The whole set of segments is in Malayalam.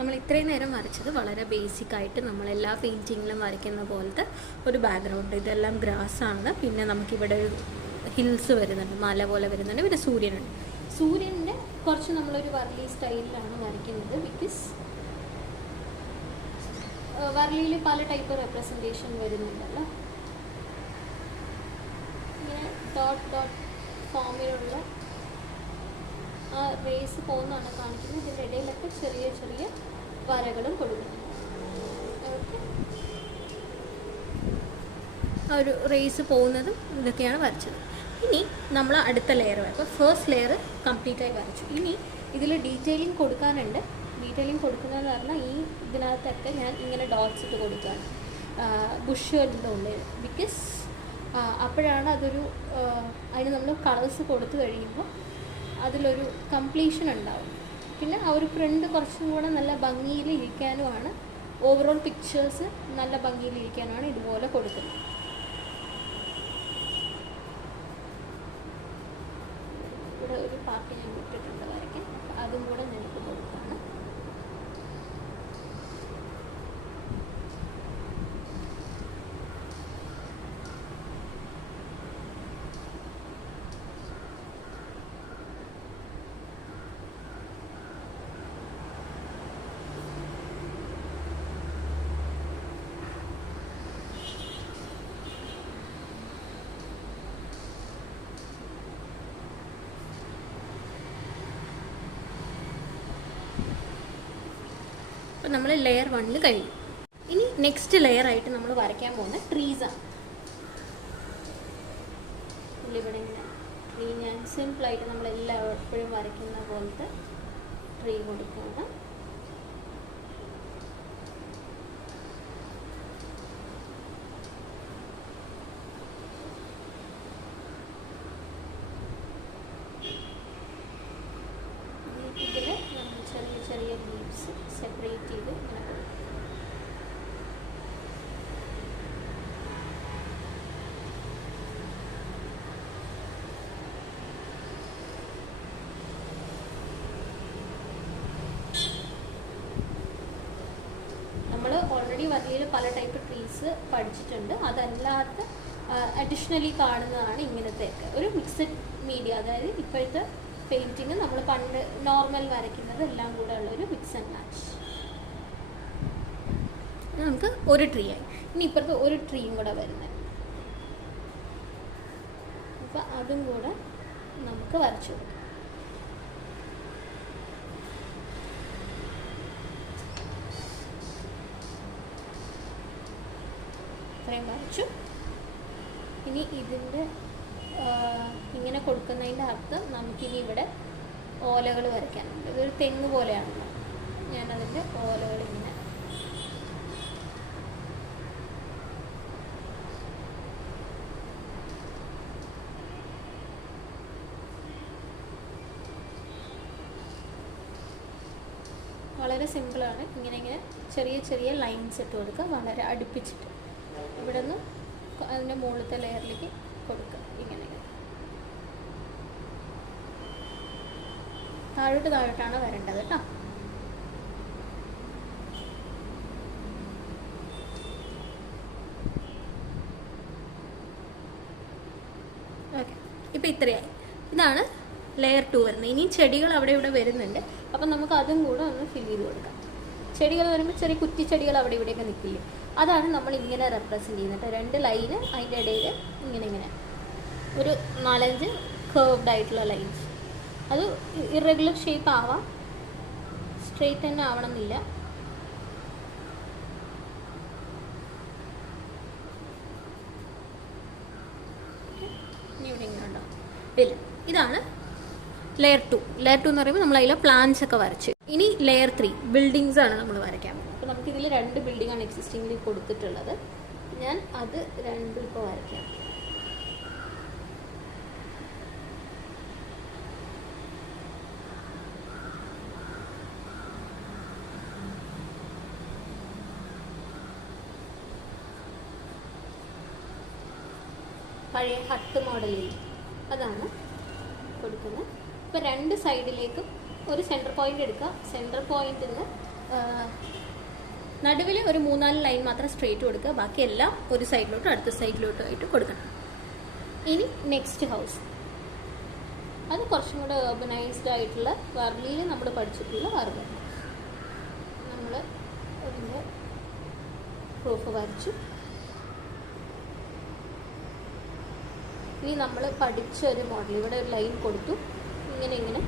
നമ്മൾ ഇത്രയും നേരം വരച്ചത് വളരെ ബേസിക്കായിട്ട് നമ്മളെല്ലാ പെയിൻറ്റിങ്ങിലും വരയ്ക്കുന്ന പോലത്തെ ഒരു ബാക്ക്ഗ്രൗണ്ട്. ഇതെല്ലാം ഗ്രാസാണ്. പിന്നെ നമുക്കിവിടെ ഒരു ഹിൽസ് വരുന്നുണ്ട്, മല പോലെ വരുന്നുണ്ട്, പിന്നെ സൂര്യനുണ്ട്. സൂര്യൻ്റെ കുറച്ച് നമ്മളൊരു വർലി സ്റ്റൈലിലാണ് വരയ്ക്കുന്നത്. ബിക്കോസ് വർലിയിൽ പല ടൈപ്പ് റെപ്രസെൻറ്റേഷൻ വരുന്നുണ്ടല്ലോ. ഇങ്ങനെ ഡോട്ട് ഡോട്ട് ഫോമിലുള്ള ആ റേസ് പോകുന്നതാണ് കാണിക്കുന്നത്. ഇതിൻ്റെ ഇടയിലൊക്കെ ചെറിയ ചെറിയ വരകളും കൊടുക്കുന്നുണ്ട്. ഓക്കെ, ആ ഒരു റേസ് പോകുന്നതും ഇതൊക്കെയാണ് വരച്ചത്. ഇനി നമ്മൾ അടുത്ത ലെയർ വരയ്ക്കും. അപ്പോൾ ഫസ്റ്റ് ലെയർ കംപ്ലീറ്റായി വരച്ചു. ഇനി ഇതിൽ ഡീറ്റെയിലിംഗ് കൊടുക്കാനുണ്ട്. ഡീറ്റെയിലിംഗ് കൊടുക്കുന്നതെന്ന് പറഞ്ഞാൽ ഈ ഇതിനകത്തൊക്കെ ഞാൻ ഇങ്ങനെ ഡോട്ട്സ് ഇട്ട് കൊടുക്കുകയാണ്, ബുഷ് എന്തുകൊണ്ട്. ബിക്കോസ് അപ്പോഴാണ് അതൊരു അതിന് നമ്മൾ കളേഴ്സ് കൊടുത്തു കഴിയുമ്പോൾ അതിലൊരു കംപ്ലീഷൻ ഉണ്ടാവും. പിന്നെ ആ ഒരു പ്രിൻ്റ് കുറച്ചും കൂടെ നല്ല ഭംഗിയിൽ ഇരിക്കാനുമാണ്, ഓവറോൾ പിക്ചേഴ്സ് നല്ല ഭംഗിയിൽ ഇരിക്കാനുമാണ് ഇതുപോലെ കൊടുക്കുന്നത്. ഇവിടെ ഒരു പാർട്ട് ഞാൻ വിട്ടിട്ടുണ്ട് വരയ്ക്കാൻ, അതും കൂടെ ഞാനിപ്പോൾ കൊടുക്കുകയാണ്. അപ്പോൾ നമ്മൾ ലെയർ 1 കഴിഞ്ഞു. ഇനി നെക്സ്റ്റ് ലെയർ ആയിട്ട് നമ്മൾ വരയ്ക്കാൻ പോകുന്ന ട്രീസാണ്. ഇവിടെ ഇങ്ങനെ ട്രീ ഞാൻ സിമ്പിളായിട്ട് നമ്മളെല്ലാം എപ്പോഴും വരയ്ക്കുന്ന പോലത്തെ ട്രീ കൊടുക്കുകയാണ്. ഇതിൽ നമ്മൾ ചെറിയ ചെറിയ ലീവ്സ് സെപ്പറേറ്റ് ചെയ്ത് ഇങ്ങനെ കൊടുക്കും. നമ്മൾ ഓൾറെഡി വലിയ പല ടൈപ്പ് ട്രീസ് പഠിച്ചിട്ടുണ്ട്. അതല്ലാത്ത അഡീഷണലി കാണുന്നതാണ് ഇങ്ങനത്തെയൊക്കെ ഒരു മിക്സഡ് മീഡിയ. അതായത് ഇപ്പോഴത്തെ പെയിൻറ്റിങ് നമ്മൾ പണ്ട് നോർമൽ വരയ്ക്കുന്നത് എല്ലാം കൂടെ ഉള്ളൊരു മിക്സ് ആൻഡ് മാച്ച്. നമുക്ക് ഒരു ട്രീ ആയി. ഇനി ഇപ്പോഴത്തെ ഒരു ട്രീയും കൂടെ വരുന്നത്, അപ്പോൾ അതും കൂടെ നമുക്ക് വരച്ചു കൊടുക്കാം. ഇത്രയും വരച്ചു. ഇനി ഇതിൻ്റെ ഇങ്ങനെ കൊടുക്കുന്നതിൻ്റെ അർത്ഥം നമുക്കിനി ഇവിടെ ഓലകൾ വരയ്ക്കാനുണ്ട്. ഇതൊരു തെങ്ങ് പോലെയാണല്ലോ. ഞാനതിൻ്റെ ഓലകൾ ഇങ്ങനെ വളരെ സിമ്പിളാണ്. ഇങ്ങനെ ഇങ്ങനെ ചെറിയ ചെറിയ ലൈൻസ് ഇട്ട് കൊടുക്കുക, വളരെ അടുപ്പിച്ചിട്ട്. ഇവിടെ നിന്ന് അതിൻ്റെ മുകളിലത്തെ ലെയറിലേക്ക് കൊടുക്കുക. ഇങ്ങനെ താഴോട്ടാണ് വരേണ്ടത് കേട്ടോ. ഓക്കെ, ഇപ്പോൾ ഇത്രയായി. ഇതാണ് ലെയർ 2 വരുന്നത്. ഇനി ചെടികൾ അവിടെ ഇവിടെ വരുന്നുണ്ട്. അപ്പം നമുക്ക് അതും കൂടെ ഒന്ന് ഫിൽ ചെയ്ത് കൊടുക്കാം. ചെടികൾ വരുമ്പോൾ ചെറിയ കുറ്റിച്ചെടികൾ അവിടെ ഇവിടെയൊക്കെ നിൽക്കില്ലേ, അതാണ് നമ്മൾ ഇങ്ങനെ റെപ്രസെൻറ്റ് ചെയ്യുന്നത്. 2 ലൈന് അതിൻ്റെ ഇടയിൽ ഇങ്ങനെ ഇങ്ങനെ ഒരു 4-5 കർവ്ഡ് ആയിട്ടുള്ള ലൈൻസ്. അത് ഇറഗുലർ ഷേപ്പ് ആവാം, സ്ട്രെയിറ്റ് തന്നെ ആവണമെന്നില്ല. ഇനി ഇവിടെ ഇങ്ങനെ ഉണ്ടാവും. ഇതാണ് ലെയർ 2. ലെയർ 2 എന്ന് പറയുമ്പോൾ നമ്മൾ അതിലെ പ്ലാന്റ്സ് ഒക്കെ വരച്ച്. ഇനി ലെയർ 3 ബിൽഡിങ്സ് ആണ് നമ്മൾ വരയ്ക്കാൻ പോകുന്നത്. അപ്പോൾ നമുക്കിതിൽ 2 ബിൽഡിങ്ങാണ് എക്സിസ്റ്റിംഗിൽ കൊടുത്തിട്ടുള്ളത്. ഞാൻ അത് 2 ഇപ്പോൾ വരയ്ക്കാം. പഴയ ഹട്ട് മോഡലിൽ അതാണ് കൊടുക്കുന്നത്. ഇപ്പോൾ 2 സൈഡിലേക്കും ഒരു സെൻറ്റർ പോയിൻ്റ് എടുക്കുക. സെൻറ്റർ പോയിന്റിൽ നിന്ന് നടുവിൽ ഒരു 3-4 ലൈൻ മാത്രം സ്ട്രെയിറ്റ് കൊടുക്കുക, ബാക്കിയെല്ലാം ഒരു സൈഡിലോട്ടും അടുത്ത സൈഡിലോട്ടും ആയിട്ട് കൊടുക്കണം. ഇനി നെക്സ്റ്റ് ഹൗസ്, അത് കുറച്ചും കൂടെ ഓർഗനൈസ്ഡ് ആയിട്ടുള്ള വർലിയിൽ നമ്മൾ പഠിച്ചിട്ടുള്ള വർഗം. നമ്മൾ അതിൻ്റെ പ്രൂഫ് വരച്ചു. ഇനി നമ്മൾ പഠിച്ച ഒരു മോഡൽ, ഇവിടെ ഒരു ലൈൻ കൊടുത്തു, ഇങ്ങനെ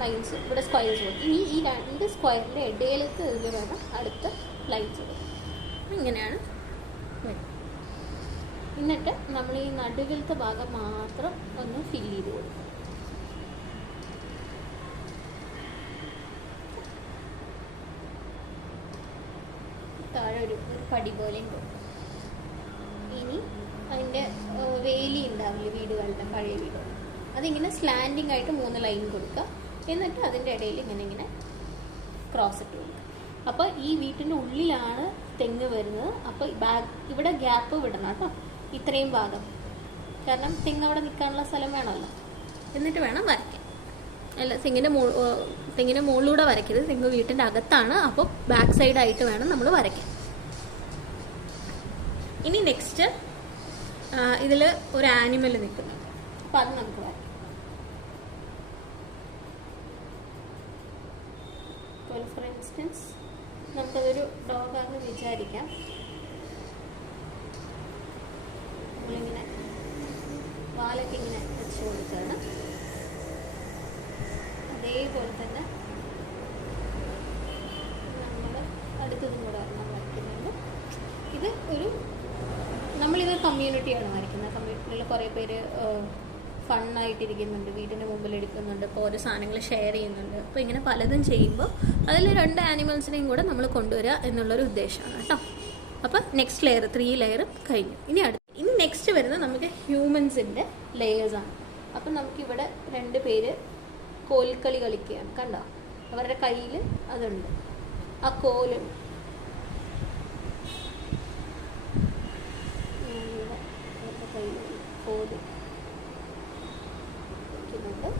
ലൈൻസ്, ഇവിടെ സ്ക്വയർസ് കൊടുത്തു. ഇനി ഈ 2 സ്ക്വയറിൻ്റെ ഇടയിലേക്ക് ഇതിൽ വേണം അടുത്ത ലൈൻസ് കൊടുക്കും. ഇങ്ങനെയാണ് വരും. എന്നിട്ട് നമ്മൾ ഈ നടുവിലത്തെ ഭാഗം മാത്രം ഒന്ന് ഫില്ല് ചെയ്ത് കൊടുക്കും. താഴെ ഒരു പടി പോലെയും കൊടുക്കും. ഇനി അതിൻ്റെ വേലി ഉണ്ടാവില്ലേ വീടുകളുടെ, പഴയ വീടുകൾ, അതിങ്ങനെ സ്ലാൻഡിങ് ആയിട്ട് 3 ലൈൻ കൊടുക്കുക. എന്നിട്ട് അതിൻ്റെ ഇടയിൽ ഇങ്ങനെ ക്രോസ് ഇട്ട് കൊടുക്കുക. അപ്പോൾ ഈ വീട്ടിൻ്റെ ഉള്ളിലാണ് തെങ്ങ് വരുന്നത്. അപ്പോൾ ഇവിടെ ഗ്യാപ്പ് വിടണം കേട്ടോ, ഇത്രയും ഭാഗം, കാരണം തെങ്ങ് അവിടെ നിൽക്കാനുള്ള സ്ഥലം വേണമല്ലോ. എന്നിട്ട് വേണം വരയ്ക്കാൻ. അല്ല, തെങ്ങിൻ്റെ മുകളിലൂടെ വരയ്ക്കരുത്, തെങ്ങ് വീട്ടിൻ്റെ അകത്താണ്. അപ്പോൾ ബാക്ക് സൈഡായിട്ട് വേണം നമ്മൾ വരയ്ക്കാൻ. ഇനി നെക്സ്റ്റ് ഇതിൽ ഒരു ആനിമൽ നിൽക്കുന്നുണ്ട്, അപ്പോൾ അത് നമുക്ക് വരയ്ക്കാം. ഫോർ ഇൻസ്റ്റൻസ് നമുക്കതൊരു ഡോഗാണെന്ന് വിചാരിക്കാം. നമ്മളിങ്ങനെ വാലൊക്കെ ഇങ്ങനെ വെച്ച് കൊടുക്കുകയാണ്. അതേപോലെ തന്നെ നമ്മൾ അടുത്തതും കൂടെ നമ്മൾ വരയ്ക്കുന്നുണ്ട്. ഇത് നമ്മളിത് കമ്മ്യൂണിറ്റിയാണ് വരയ്ക്കുന്നത്. കമ്മ്യൂണിറ്റിയിൽ കുറേ പേര് ഫണ്ണായിട്ടിരിക്കുന്നുണ്ട്, വീടിൻ്റെ മുമ്പിൽ എടുക്കുന്നുണ്ട്, ഇപ്പോൾ ഓരോ സാധനങ്ങൾ ഷെയർ ചെയ്യുന്നുണ്ട്. അപ്പോൾ ഇങ്ങനെ പലതും ചെയ്യുമ്പോൾ അതിൽ 2 ആനിമൽസിനെയും കൂടെ നമ്മൾ കൊണ്ടുവരിക എന്നുള്ളൊരു ഉദ്ദേശമാണ് കേട്ടോ. അപ്പോൾ നെക്സ്റ്റ് ലെയർ 3 ലെയർ കഴിഞ്ഞു. ഇനി നെക്സ്റ്റ് വരുന്നത് നമുക്ക് ഹ്യൂമൻസിൻ്റെ ലെയേഴ്സാണ്. അപ്പം നമുക്കിവിടെ 2 പേര് കോൽക്കളി കളിക്കുകയാണ്, കണ്ടോ? അവരുടെ കയ്യിൽ അതുണ്ട്, ആ കോല് അവരുടെ കയ്യിൽ കോല് വയ്ക്കുന്നുണ്ട്.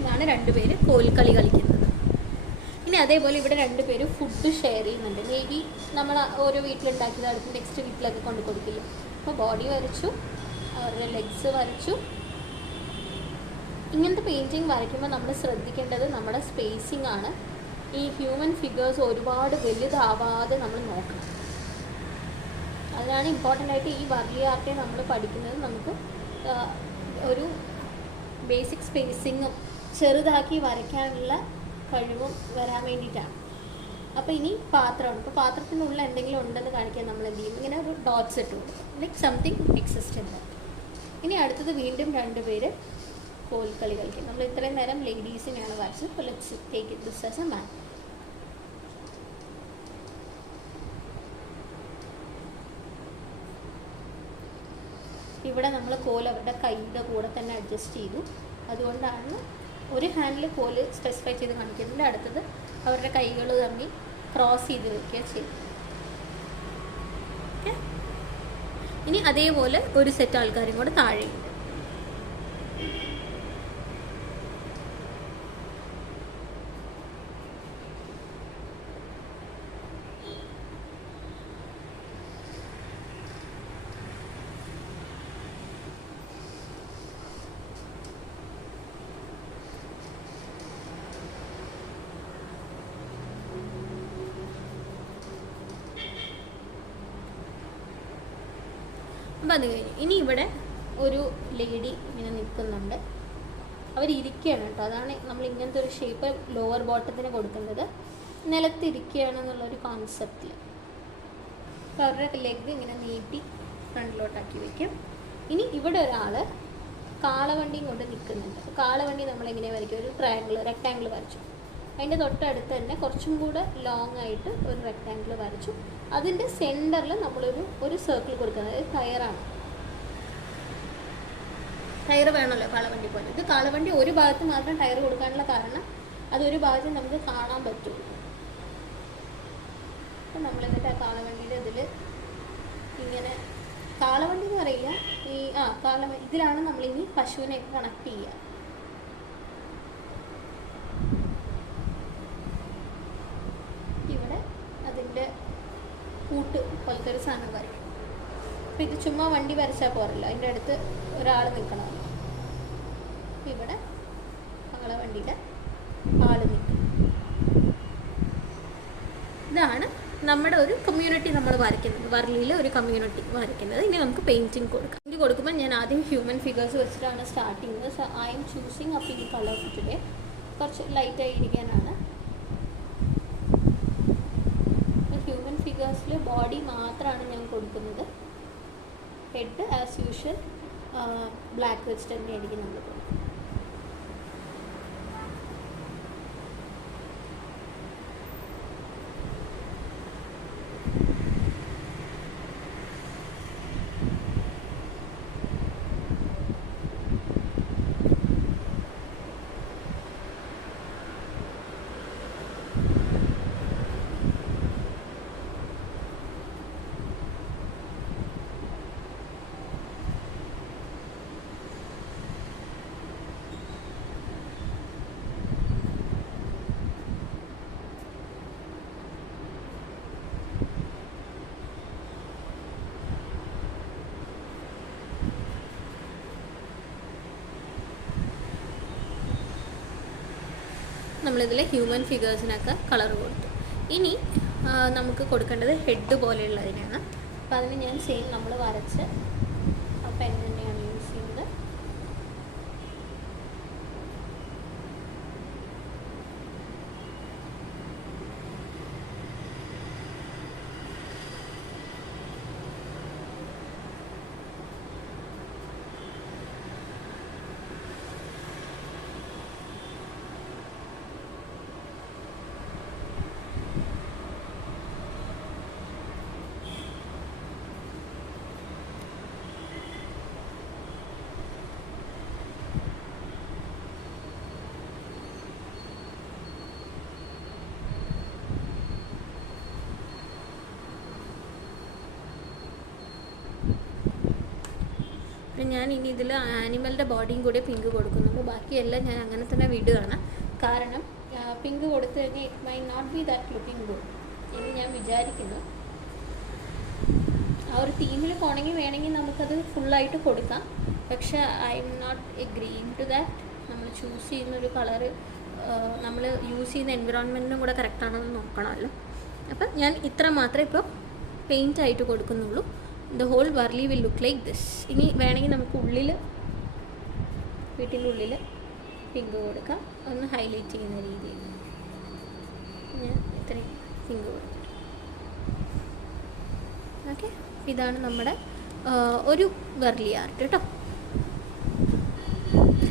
ഇതാണ് 2 പേര് കോൽക്കളി കളിക്കുന്നത്. ഇനി അതേപോലെ ഇവിടെ 2 പേര് ഫുഡ് ഷെയർ ചെയ്യുന്നുണ്ട്. മേ ബി നമ്മൾ ഓരോ വീട്ടിലുണ്ടാക്കിയത് അടുത്ത് നെക്സ്റ്റ് വീട്ടിലൊക്കെ കൊണ്ട് കൊടുക്കില്ല. അപ്പോൾ ബോഡി വരച്ചു, അവരുടെ ലെഗ്സ് വരച്ചു. ഇങ്ങനത്തെ പെയിൻറ്റിങ് വരയ്ക്കുമ്പോൾ നമ്മൾ ശ്രദ്ധിക്കേണ്ടത് നമ്മുടെ സ്പേസിങ് ആണ്. ഈ ഹ്യൂമൻ ഫിഗേഴ്സ് ഒരുപാട് വലുതാവാതെ നമ്മൾ നോക്കണം. അതിനാണ് ഇമ്പോർട്ടൻ്റ് ആയിട്ട് ഈ വർലി ആർട്ട് നമ്മൾ പഠിക്കുന്നത്. നമുക്ക് ഒരു ബേസിക് സ്പേസിങ്ങും ചെറുതാക്കി വരയ്ക്കാനുള്ള കഴിവും വരാൻ വേണ്ടിയിട്ടാണ്. അപ്പോൾ ഇനി പാത്രമാണ്. ഇപ്പോൾ പാത്രത്തിനുള്ളിൽ എന്തെങ്കിലും ഉണ്ടെന്ന് കാണിക്കാൻ നമ്മൾ എന്ത് ചെയ്യും? ഇങ്ങനെ ഒരു ഡോട്ട്സ് ഇട്ട് കൊടുക്കും, ലൈക്ക് സംതിങ് എക്സിസ്റ്റൻ്റ്. ഇനി അടുത്തത് വീണ്ടും 2 പേര് കോൽക്കളി കളിക്കും. നമ്മൾ ഇത്രയും നേരം ലേഡീസിനെയാണ് വരച്ചത്. അപ്പോൾ let's take it this as a man. ഇവിടെ നമ്മൾ കോൽ അവരുടെ കൈയുടെ കൂടെ തന്നെ അഡ്ജസ്റ്റ് ചെയ്തു. അതുകൊണ്ടാണ് ഒരു ഹാൻഡിൽ കോല് സ്പെസിഫൈ ചെയ്ത് കാണിക്കുന്നുണ്ട്, അടുത്തത് അവരുടെ കൈകൾ തമ്മിൽ ക്രോസ് ചെയ്ത് വെക്കുക ചെയ്തു. ഓക്കെ, ഇനി അതേപോലെ ഒരു സെറ്റ് ആൾക്കാരും കൂടെ താഴെയുണ്ട്. അപ്പം അത് കഴിഞ്ഞു. ഇനി ഇവിടെ ഒരു ലേഡി ഇങ്ങനെ നിൽക്കുന്നുണ്ട്, അവരിയ്ക്കുകയാണ് കേട്ടോ. അതാണ് നമ്മൾ ഇങ്ങനത്തെ ഒരു ഷേപ്പ് ലോവർ ബോട്ടത്തിന് കൊടുക്കുന്നത്, നിലത്തിരിക്കുകയാണെന്നുള്ളൊരു കോൺസെപ്റ്റിൽ. അപ്പോൾ അവരുടെ ലെഗ് ഇങ്ങനെ നീട്ടി ഫ്രണ്ടിലോട്ടാക്കി വയ്ക്കും. ഇനി ഇവിടെ ഒരാൾ കാളവണ്ടിയും കൊണ്ട് നിൽക്കുന്നുണ്ട്. അപ്പോൾ കാളവണ്ടി നമ്മളെങ്ങനെ വരയ്ക്കും? ഒരു റെക്റ്റാങ്കിൾ വരച്ചു. അതിൻ്റെ തൊട്ടടുത്ത് തന്നെ കുറച്ചും കൂടെ ലോങ് ആയിട്ട് ഒരു റെക്റ്റാങ്കിൾ വരച്ചു. അതിൻ്റെ സെൻറ്ററിൽ നമ്മളൊരു സർക്കിൾ കൊടുക്കുന്നത്. അതായത് ടയറാണ്, ടയർ വേണമല്ലോ കാളവണ്ടി പോലെ. ഇത് കാളവണ്ടി ഒരു ഭാഗത്ത് മാത്രം ടയർ കൊടുക്കാനുള്ള കാരണം അതൊരു ഭാഗത്ത് നമുക്ക് കാണാൻ പറ്റും. അപ്പം നമ്മൾ എന്നിട്ട് ആ കാളവണ്ടിയുടെ ഇതിൽ ഇങ്ങനെ, കാളവണ്ടി എന്ന് പറയില്ല, ഈ ഇതിലാണ് നമ്മളിനി പശുവിനെയൊക്കെ കണക്ട് ചെയ്യുക. ഇവിടെ അതിൻ്റെ കൂട്ട് പോലത്തെ ഒരു സാധനം വരയ്ക്കും. അപ്പം ഇത് ചുമ്മാ വണ്ടി വരച്ചാൽ പോരല്ലോ, അതിൻ്റെ അടുത്ത് ഒരാൾ നിൽക്കണമല്ലോ. അപ്പം ഇവിടെ കാളവണ്ടിയുടെ ആൾ നിൽക്കും. ഇതാണ് നമ്മുടെ ഒരു കമ്മ്യൂണിറ്റി നമ്മൾ വരയ്ക്കുന്നത്, വർലിയിൽ ഒരു കമ്മ്യൂണിറ്റി വരയ്ക്കുന്നത്. ഇനി നമുക്ക് പെയിൻറ്റിങ് കൊടുക്കാം. പെയിൻറ്റ് കൊടുക്കുമ്പോൾ ഞാൻ ആദ്യം ഹ്യൂമൻ ഫിഗേഴ്സ് വെച്ചിട്ടാണ് സ്റ്റാർട്ട് ചെയ്യുന്നത്. So I am choosing a pink colour today. കുറച്ച് ലൈറ്റായി ഇരിക്കാനാണ്. ഹ്യൂമൻ ഫിഗേഴ്സിൽ ബോഡി മാത്രമാണ് ഞാൻ കൊടുക്കുന്നത്. ഹെഡ് ആസ് യൂഷ്വൽ ബ്ലാക്ക് വെച്ചിട്ട് തന്നെയായിരിക്കും നമ്മൾ കൊടുക്കുന്നത്. നമ്മളിതിൽ ഹ്യൂമൻ ഫിഗേഴ്സിനൊക്കെ കളർ കൊടുത്തു. ഇനി നമുക്ക് കൊടുക്കേണ്ടത് ഹെഡ് പോലെയുള്ളതിനാണ്. അപ്പോൾ അതിന് ഞാൻ സെയിം നമ്മൾ വരച്ച് ആ പെൻ തന്നെയാണ് യൂസ് ചെയ്യുന്നത്. ഞാൻ ഇനി ഇതിൽ ആനിമലിൻ്റെ ബോഡിയും കൂടി പിങ്ക് കൊടുക്കുന്നുണ്ട്. ബാക്കിയെല്ലാം ഞാൻ അങ്ങനെ തന്നെ വിടുകയാണ്. കാരണം പിങ്ക് കൊടുത്തു കഴിഞ്ഞാൽ it may not be that looking good എന്ന് ഞാൻ വിചാരിക്കുന്നു. ആ ഒരു തീമിൽ പോകണമെങ്കിൽ വേണമെങ്കിൽ നമുക്കത് ഫുള്ളായിട്ട് കൊടുക്കാം. പക്ഷേ I am not agreeing to that. നമ്മൾ ചൂസ് ചെയ്യുന്നൊരു കളറ് നമ്മൾ യൂസ് ചെയ്യുന്ന എൻവിറോൺമെൻറ്റിനും കൂടെ കറക്റ്റാണെന്ന് നോക്കണമല്ലോ. അപ്പം ഞാൻ ഇത്ര മാത്രമേ ഇപ്പോൾ പെയിൻ്റ് ആയിട്ട് കൊടുക്കുന്നുള്ളൂ. The whole Warli will look like this. ഇനി വേണമെങ്കിൽ നമുക്ക് വീട്ടിൻ്റെ ഉള്ളിൽ പിങ്ക് കൊടുക്കാം, ഒന്ന് ഹൈലൈറ്റ് ചെയ്യുന്ന രീതിയിൽ. ഞാൻ ഇത്രയും പിങ്ക് കൊടുത്തിട്ട് ഓക്കെ. ഇതാണ് നമ്മുടെ ഒരു വർലി ആർട്ട് കേട്ടോ.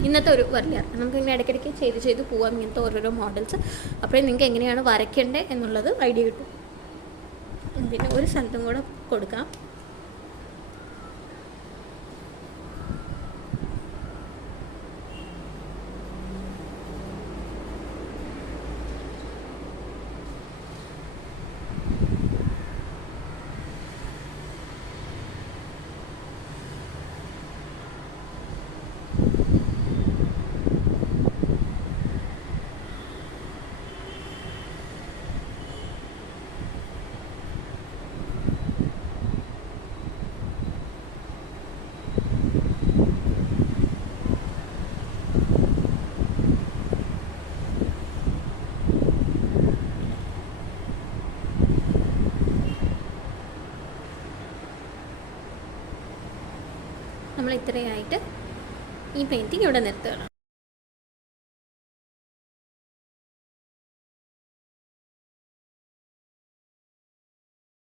ഇന്നത്തെ ഒരു വർലി ആർട്ട് നമുക്ക് ഇങ്ങനെ ഇടയ്ക്കിടയ്ക്ക് ചെയ്ത് പോവാം, ഇങ്ങനത്തെ ഓരോരോ മോഡൽസ്. അപ്പോഴേ നിങ്ങൾക്ക് എങ്ങനെയാണ് വരയ്ക്കേണ്ടത് എന്നുള്ളത് ഐഡിയ കിട്ടും. പിന്നെ ഒരു സ്ഥലത്തും കൂടെ കൊടുക്കാം. നമ്മൾ ഇത്രയായിട്ട് ഈ പെയിൻറ്റിങ് ഇവിടെ നിർത്തുകയാണ്.